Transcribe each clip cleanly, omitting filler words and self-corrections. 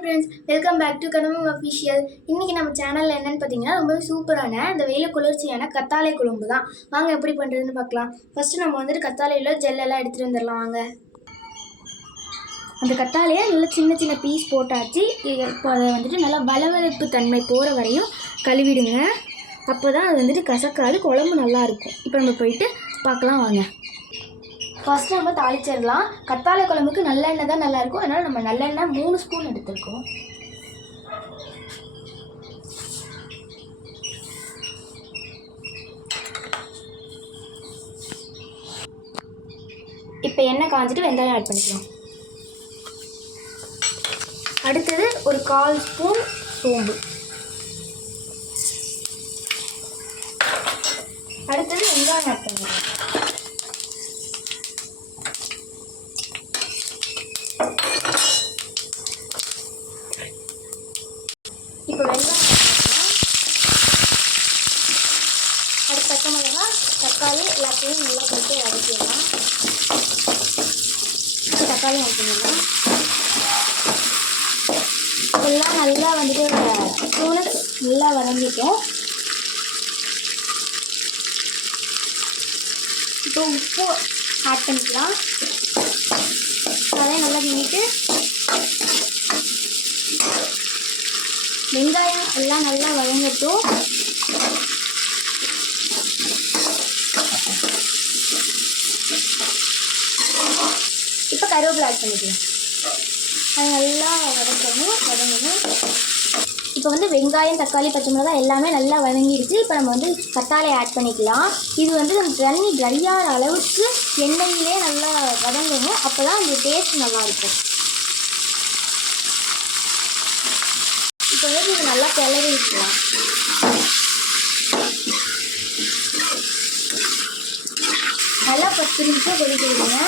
Friends, welcome back to Kadambam official. இன்றைக்கி நம்ம சேனலில் என்னென்னு பார்த்தீங்கன்னா ரொம்பவே சூப்பரான இந்த வெயில குளிர்ச்சியான கத்தாழை குழம்பு தான். வாங்க எப்படி பண்ணுறதுன்னு பார்க்கலாம். ஃபஸ்ட்டு நம்ம வந்துட்டு கத்தாழையில் ஜெல்லெல்லாம் எடுத்துகிட்டு வந்துடலாம். வாங்க, அந்த கத்தாழையை நல்லா சின்ன சின்ன பீஸ் போட்டாச்சு. இப்போ அதை வந்துட்டு நல்லா வளவளப்பு தன்மை போகிற வரையும் கழுவிடுங்க. அப்போ தான் அது வந்துட்டு கசக்காது, குழம்பு நல்லாயிருக்கும். இப்போ நம்ம போயிட்டு பார்க்கலாம் வாங்க. ஃபஸ்ட்டு நம்ம தாளிச்சிடலாம். கத்தாழை குழம்புக்கு நல்லெண்ணெய் தான் நல்லாயிருக்கும். அதனால் நம்ம நல்லெண்ணெய் 3 ஸ்பூன் எடுத்துருக்கோம். இப்போ எண்ணெய் காஞ்சிட்டு வெங்காயம் ஆட் பண்ணிக்கலாம். அடுத்தது ஒரு 1/4 ஸ்பூன் சோம்பு. அடுத்தது வெங்காயம் ஆட் பண்ணிக்கலாம். இப்போ வெங்காயம் அடுத்து பச்சை மிளகா, தக்காளி எல்லாத்தையும் நல்லா போட்டு வதக்கிடலாம். தக்காளி ஆட் பண்ணிடலாம். எல்லாம் நல்லா வந்துட்டு தூள் நல்லா வதங்கிட்டோம். இப்போ உப்பு ஆட் பண்ணிக்கலாம். அதையும் நல்லா கிண்டிட்டு வெங்காயம் எல்லாம் நல்லா வதங்கட்டும். இப்போ கருவேப்பிலை ஆட் பண்ணிக்கலாம். அது நல்லா வதங்கணும். இப்போ வந்து வெங்காயம், தக்காளி, பச்சை மிளகாய் எல்லாமே நல்லா வதங்கிடுச்சு. இப்போ நம்ம வந்து கத்தாழை ஆட் பண்ணிக்கலாம். இது வந்து நம்ம தண்ணி ட்ரையாகிற அளவுக்கு எண்ணெயிலே நல்லா வதங்கணும். அப்போ தான் அந்த டேஸ்ட் நல்லாயிருக்கும். இப்போ வந்து இது நல்லா கிளறி விட்டுலாம். நல்லா 10 நிமிஷம் கொதிக்க விடுங்க.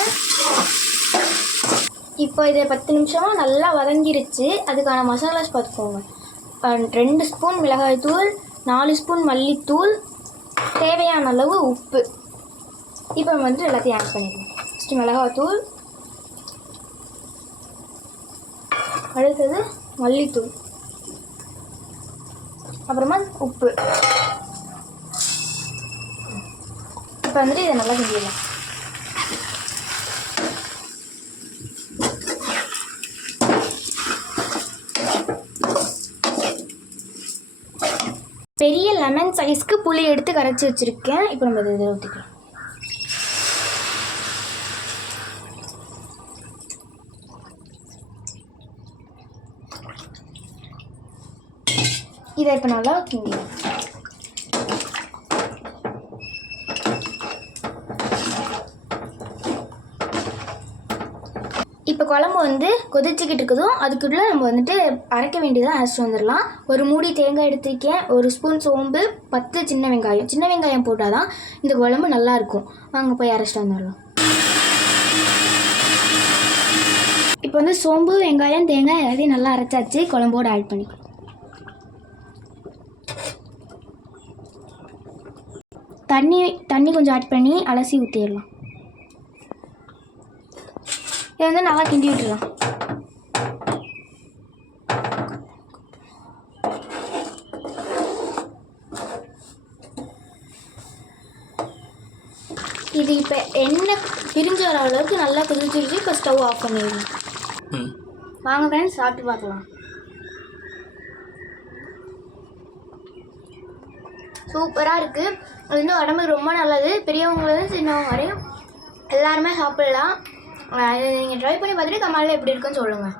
இப்போ இதை 10 நிமிஷமாக நல்லா வதங்கிருச்சு. அதுக்கான மசாலாஸ் பார்த்துக்கோங்க. 2 ஸ்பூன் மிளகாய்த்தூள், 4 ஸ்பூன் மல்லித்தூள், தேவையான அளவு உப்பு. இப்போ நம்ம வந்து எல்லாத்தையும் ஆட் பண்ணிடுவோம். ஃபஸ்ட்டு மிளகாய்த்தூள், அடுத்தது மல்லித்தூள், அப்புறமா உப்பு. இப்போ வந்துட்டு இதை நல்லா கிண்டிடலாம். பெரிய லெமன் சைஸ்க்கு புளி எடுத்து கரைச்சி வச்சுருக்கேன். இப்போ நம்ம இதை ஊற்றிக்கலாம். இதை இப்போ நல்லா கிண்டிடலாம். இப்போ குழம்பு வந்து கொதிச்சுக்கிட்டு இருக்குதும் அதுக்குள்ளே நம்ம வந்துட்டு அரைக்க வேண்டியதாக அரைச்சிட்டு வந்துடலாம். ஒரு மூடி தேங்காய் எடுத்திருக்கேன், 1 ஸ்பூன் சோம்பு, 10 சின்ன வெங்காயம். சின்ன வெங்காயம் போட்டால் தான் இந்த குழம்பு நல்லாயிருக்கும். வாங்க போய் அரைச்சிட்டு வந்துடலாம். இப்போ வந்து சோம்பு, வெங்காயம், தேங்காய் எல்லாத்தையும் நல்லா அரைச்சாச்சு. குழம்போடு ஆட் பண்ணிக்கலாம். தண்ணி கொஞ்சம் ஆட் பண்ணி அலசி ஊற்றிடலாம். இதை வந்து நல்லா கிண்டி விட்டுடலாம். இது இப்போ எண்ணெய் பிரிஞ்சு வர அளவுக்கு நல்லா கொதிச்சிருச்சு. இப்போ ஸ்டவ் ஆஃப் பண்ணிடலாம். வாங்க ஃப்ரெண்ட்ஸ், சாப்பிட்டு பார்க்கலாம். சூப்பராக இருக்குது. அது வந்து உடம்புக்கு ரொம்ப நல்லது. பெரியவங்களும் சின்னவங்க வரையும் எல்லாருமே சாப்பிடலாம். நீங்கள் ட்ரை பண்ணி பார்த்துட்டு கமெண்ட்ல எப்படி இருக்குன்னு சொல்லுங்கள்.